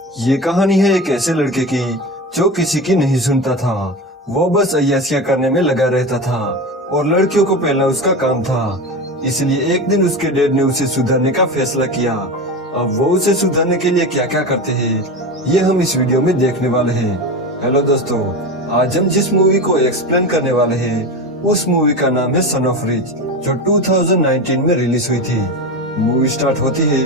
ये कहानी है एक ऐसे लड़के की जो किसी की नहीं सुनता था। वो बस अय्यासियां करने में लगा रहता था और लड़कियों को पहलना उसका काम था। इसलिए एक दिन उसके डैड ने उसे सुधारने का फैसला किया। अब वो उसे सुधारने के लिए क्या क्या करते हैं ये हम इस वीडियो में देखने वाले हैं। हेलो दोस्तों, आज हम जिस मूवी को एक्सप्लेन करने वाले हैं उस मूवी का नाम है सन ऑफ रिच, जो 2019 में रिलीज हुई थी। मूवी स्टार्ट होती है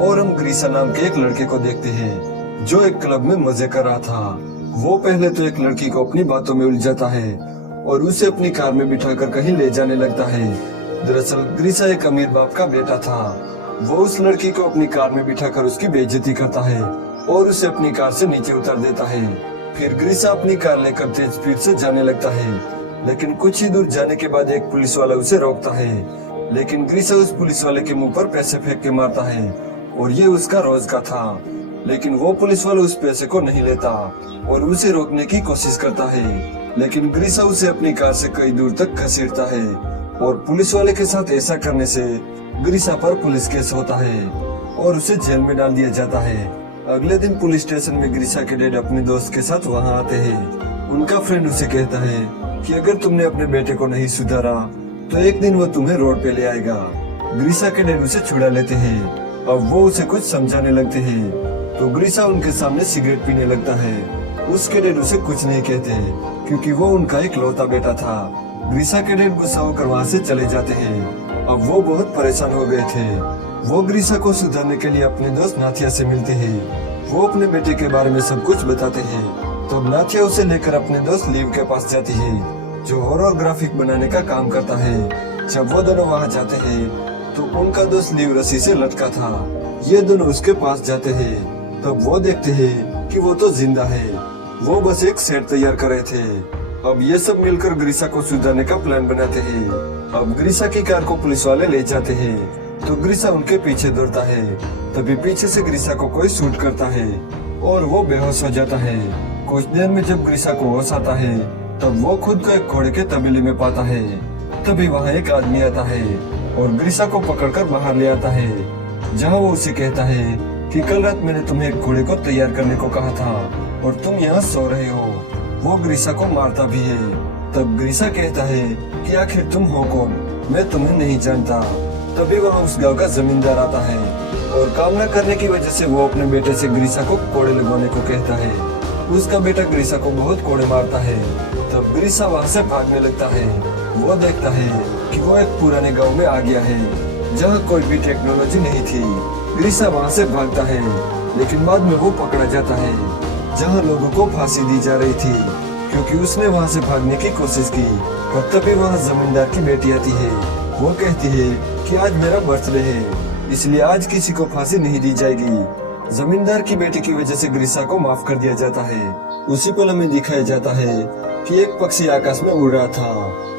और हम ग्रीसा नाम के एक लड़के को देखते हैं जो एक क्लब में मजे कर रहा था। वो पहले तो एक लड़की को अपनी बातों में उलझाता है और उसे अपनी कार में बिठाकर कहीं ले जाने लगता है। दरअसल ग्रीसा एक अमीर बाप का बेटा था। वो उस लड़की को अपनी कार में बिठाकर उसकी बेइज्जती करता है और उसे अपनी कार से नीचे उतार देता है। फिर ग्रीसा अपनी कार लेकर तेज स्पीड से जाने लगता है, लेकिन कुछ ही दूर जाने के बाद एक पुलिस वाला उसे रोकता है। लेकिन ग्रीसा उस पुलिस वाले के मुंह पर पैसे फेंक के मारता है और ये उसका रोज का था। लेकिन वो पुलिस वाला उस पैसे को नहीं लेता और उसे रोकने की कोशिश करता है। लेकिन ग्रीसा उसे अपनी कार से कई दूर तक घसीटता है और पुलिस वाले के साथ ऐसा करने से ग्रीसा पर पुलिस केस होता है और उसे जेल में डाल दिया जाता है। अगले दिन पुलिस स्टेशन में ग्रीसा के डैड अपने दोस्त के साथ वहाँ आते हैं। उनका फ्रेंड उसे कहता है कि अगर तुमने अपने बेटे को नहीं सुधारा तो एक दिन वो तुम्हें रोड पे ले आएगा। ग्रीसा के डैड उसे छुड़ा लेते हैं। अब वो उसे कुछ समझाने लगते हैं तो ग्रीसा उनके सामने सिगरेट पीने लगता है। उसके डैड उसे कुछ नहीं कहते क्योंकि वो उनका एक लौता बेटा था। ग्रीसा के डैड गुस्सा होकर वहाँ से चले जाते हैं। अब वो बहुत परेशान हो गए थे। वो ग्रीसा को सुधारने के लिए अपने दोस्त नाथिया से मिलते हैं। वो अपने बेटे के बारे में सब कुछ बताते हैं। तब नाथिया उसे लेकर अपने दोस्त लीव के पास जाती है जो हॉरर ग्राफिक बनाने का काम करता है। जब वो दोनों वहाँ जाते हैं तो उनका दोस्त लीव रस्सी से लटका था। ये दोनों उसके पास जाते हैं। तब वो देखते हैं कि वो तो जिंदा है। वो बस एक सेट तैयार कर रहे थे। अब ये सब मिलकर ग्रीसा को सुधारने का प्लान बनाते हैं। अब ग्रीसा की कार को पुलिस वाले ले जाते हैं तो ग्रीसा उनके पीछे दौड़ता है। तभी पीछे से ग्रीसा को कोई शूट करता है और वो बेहोश हो जाता है। कुछ देर में जब ग्रीसा को होश आता है तब वो खुद को एक घोड़े के तबेले में पाता है। तभी वहाँ एक आदमी आता है और ग्रीसा को पकड़कर बाहर ले आता है, जहाँ वो उसे कहता है कि कल रात मैंने तुम्हें एक घोड़े को तैयार करने को कहा था और तुम यहाँ सो रहे हो। वो ग्रीसा को मारता भी है। तब ग्रीसा कहता है कि आखिर तुम हो कौन, मैं तुम्हें नहीं जानता। तभी वहाँ उस गांव का जमींदार आता है और काम न करने की वजह से वो अपने बेटे से ग्रीसा को कोड़े लगवाने को कहता है। उसका बेटा ग्रीसा को बहुत कोड़े मारता है। तब ग्रीसा वहाँ से भागने लगता है। वो देखता है कि वो एक पुराने गाँव में आ गया है जहाँ कोई भी टेक्नोलॉजी नहीं थी। ग्रीसा वहाँ से भागता है, लेकिन बाद में वो पकड़ा जाता है जहाँ लोगों को फांसी दी जा रही थी क्योंकि उसने वहाँ से भागने की कोशिश की। और तभी वहाँ जमींदार की बेटी आती है। वो कहती है कि आज मेरा बर्थडे है, इसलिए आज किसी को फांसी नहीं दी जाएगी। जमींदार की बेटी की वजह से ग्रीसा को माफ कर दिया जाता है। उसी पल हमें दिखाया जाता है कि एक पक्षी आकाश में उड़ रहा था।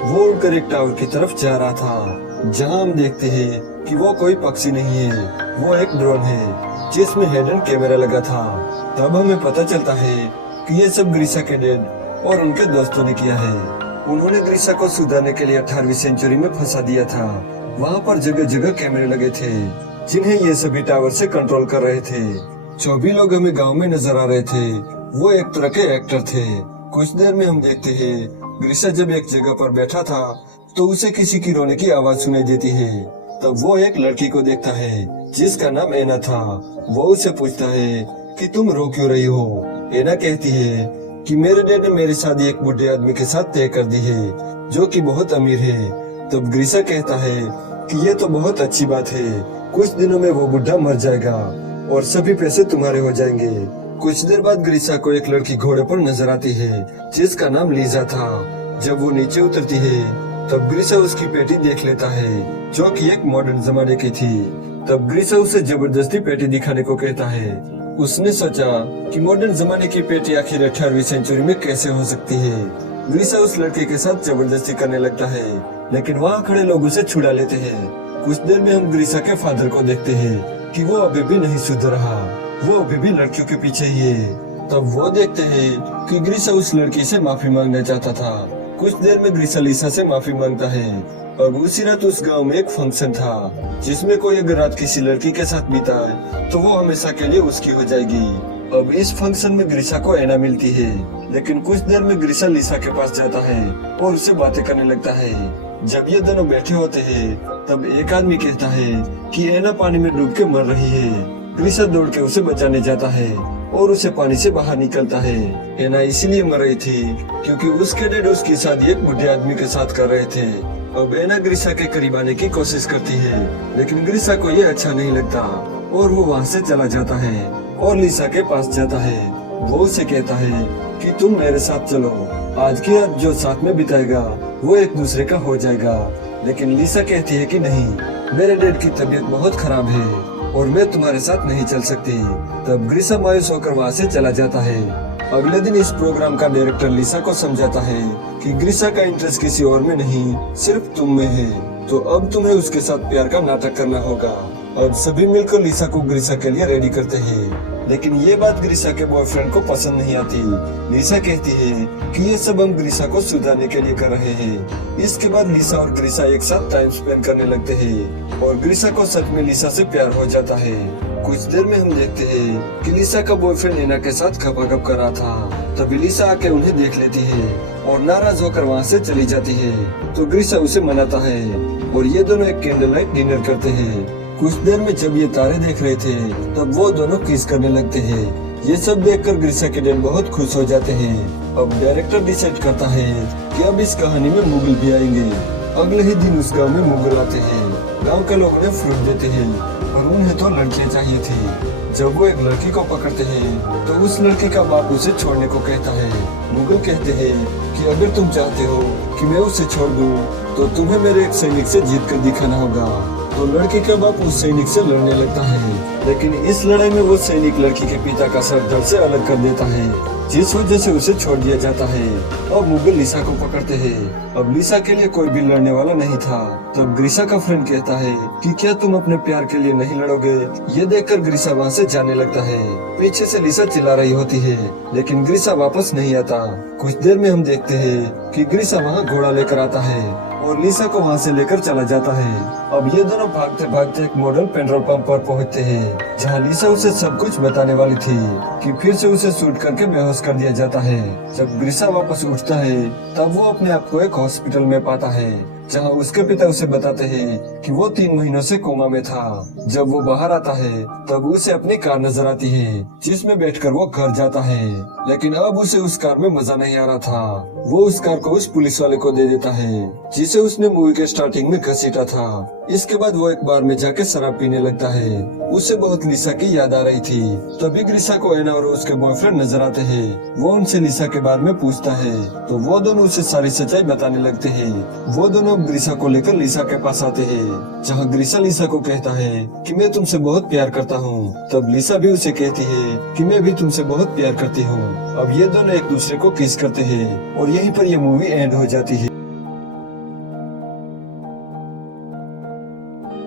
वो उड़कर एक टावर की तरफ जा रहा था, जहाँ हम देखते हैं कि वो कोई पक्षी नहीं है, वो एक ड्रोन है जिसमें हिडन कैमरा लगा था। तब हमें पता चलता है कि ये सब ग्रीसा के डैड और उनके दोस्तों ने किया है। उन्होंने ग्रीसा को सुधारने के लिए 18वीं सेंचुरी में फंसा दिया था। वहाँ पर जगह जगह कैमरे लगे थे जिन्हें ये सभी टावर से कंट्रोल कर रहे थे। जो भी लोग हमें गाँव में नजर आ रहे थे वो एक तरह के एक्टर थे। कुछ देर में हम देखते हैं ग्रीसा जब एक जगह पर बैठा था तो उसे किसी की रोने की आवाज सुनाई देती है। तब वो एक लड़की को देखता है जिसका नाम एना था। वो उसे पूछता है कि तुम रो क्यों रही हो। एना कहती है कि मेरे डैड ने मेरी शादी एक बुढ़े आदमी के साथ तय कर दी है जो कि बहुत अमीर है। तब ग्रीसा कहता है कि ये तो बहुत अच्छी बात है, कुछ दिनों में वो बुढ़ा मर जाएगा और सभी पैसे तुम्हारे हो जाएंगे। कुछ देर बाद ग्रीसा को एक लड़की घोड़े पर नजर आती है जिसका नाम लीजा था। जब वो नीचे उतरती है तब ग्रीसा उसकी पेटी देख लेता है जो कि एक मॉडर्न जमाने की थी। तब ग्रीसा उसे जबरदस्ती पेटी दिखाने को कहता है। उसने सोचा कि मॉडर्न जमाने की पेटी आखिर 18वीं सेंचुरी में कैसे हो सकती है। ग्रीसा उस लड़के के साथ जबरदस्ती करने लगता है, लेकिन वहाँ खड़े लोग उसे छुड़ा लेते हैं। कुछ देर में हम ग्रीसा के फादर को देखते हैं कि वो अभी भी नहीं सुधर रहा, वो अभी भी लड़कियों के पीछे ही है। तब वो देखते हैं कि ग्रीसा उस लड़की से माफी मांगना चाहता था। कुछ देर में ग्रीसा लीसा से माफी मांगता है। अब उसी रात उस गांव में एक फंक्शन था जिसमें कोई अगर रात किसी लड़की के साथ बिताए तो वो हमेशा के लिए उसकी हो जाएगी। अब इस फंक्शन में ग्रीसा को एना मिलती है, लेकिन कुछ देर में ग्रीसा लिसा के पास जाता है और उससे बातें करने लगता है। जब ये दोनों बैठे होते हैं तब एक आदमी कहता है कि एना पानी में डूब के मर रही है। ग्रीसा दौड़ के उसे बचाने जाता है और उसे पानी से बाहर निकलता है। एना इसीलिए मर रही थी क्योंकि उसके डैड उसकी शादी एक बुढ़े आदमी के साथ कर रहे थे। अब एना ग्रीसा के करीब आने की कोशिश करती है, लेकिन ग्रीसा को ये अच्छा नहीं लगता और वो वहाँ से चला जाता है और लिसा के पास जाता है। वो उसे कहता है कि तुम मेरे साथ चलो, आज की रात जो साथ में बिताएगा वो एक दूसरे का हो जाएगा। लेकिन लिसा कहती है कि नहीं, मेरे डैड की तबीयत बहुत खराब है और मैं तुम्हारे साथ नहीं चल सकती। तब ग्रीसा मायूस होकर वहाँ से चला जाता है। अगले दिन इस प्रोग्राम का डायरेक्टर लिसा को समझाता है कि ग्रीसा का इंटरेस्ट किसी और में नहीं, सिर्फ तुम में है, तो अब तुम्हें उसके साथ प्यार का नाटक करना होगा। अब सभी मिलकर लिसा को ग्रीसा के लिए रेडी करते हैं, लेकिन ये बात ग्रीसा के बॉयफ्रेंड को पसंद नहीं आती। लिसा कहती है कि ये सब हम ग्रीसा को सुधारने के लिए कर रहे हैं। इसके बाद लिसा और ग्रीसा एक साथ टाइम स्पेंड करने लगते हैं और ग्रीसा को सच में लिसा से प्यार हो जाता है। कुछ देर में हम देखते हैं कि लिसा का बॉयफ्रेंड एना के साथ खपाखप कर रहा था। तभी लिसा आके उन्हें देख लेती है और नाराज होकर वहाँ से चली जाती है। तो ग्रीसा उसे मनाता है और ये दोनों एक कैंडल लाइट डिनर करते हैं। कुछ देर में जब ये तारे देख रहे थे तब वो दोनों किस करने लगते हैं। ये सब देखकर ग्रीसा के डैड बहुत खुश हो जाते हैं। अब डायरेक्टर डिसाइड करता है कि अब इस कहानी में मुगल भी आएंगे। अगले ही दिन उस गांव में मुगल आते हैं। गांव के लोग उन्हें फ्रूट देते हैं और उन्हें तो लड़कियां चाहिए थी। जब वो एक लड़की को पकड़ते हैं तो उस लड़की का बाप उसे छोड़ने को कहता है। मुगल कहते हैं कि अगर तुम चाहते हो कि मैं उसे छोड़ दूं तो तुम्हें मेरे एक सैनिक से जीत कर दिखाना होगा। तो लड़की का बाप उस सैनिक से लड़ने लगता है, लेकिन इस लड़ाई में वो सैनिक लड़की के पिता का सर धड़ से अलग कर देता है, जिस वजह से उसे छोड़ दिया जाता है। अब मुगल लिसा को पकड़ते हैं। अब लिसा के लिए कोई भी लड़ने वाला नहीं था। तब ग्रीसा का फ्रेंड कहता है कि क्या तुम अपने प्यार के लिए नहीं लड़ोगे। ये देखकर ग्रीसा वहाँ से जाने लगता है। पीछे से लिसा चिल्ला रही होती है, लेकिन ग्रीसा वापस नहीं आता। कुछ देर में हम देखते हैं कि ग्रीसा वहाँ घोड़ा लेकर आता है और लिसा को वहाँ से लेकर चला जाता है। अब ये दोनों भागते भागते एक मॉडल पेट्रोल पंप पर पहुँचते हैं, जहाँ लिसा उसे सब कुछ बताने वाली थी कि फिर से उसे शूट करके बेहोश कर दिया जाता है। जब ग्रीसा वापस उठता है तब वो अपने आप को एक हॉस्पिटल में पाता है, जहाँ उसके पिता उसे बताते हैं कि वो 3 महीनों से कोमा में था। जब वो बाहर आता है तब उसे अपनी कार नजर आती है, जिसमें बैठकर वो घर जाता है। लेकिन अब उसे उस कार में मजा नहीं आ रहा था। वो उस कार को उस पुलिस वाले को दे देता है, जिसे उसने मूवी के स्टार्टिंग में घसीटा था। इसके बाद वो एक बार में जाके शराब पीने लगता है। उसे बहुत लिसा की याद आ रही थी। तभी ग्रीसा को एना और उसके बॉयफ्रेंड नजर आते हैं। वो उनसे लिसा के बारे में पूछता है तो वो दोनों उसे सारी सच्चाई बताने लगते हैं। वो दोनों ग्रीसा को लेकर लिसा के पास आते हैं, जहाँ ग्रीसा लिसा को कहता है कि मैं तुमसे बहुत प्यार करता हूँ। तब लिसा भी उसे कहती है कि मैं भी तुमसे बहुत प्यार करती हूँ। अब ये दोनों एक दूसरे को किस करते हैं और यहीं पर ये मूवी एंड हो जाती है।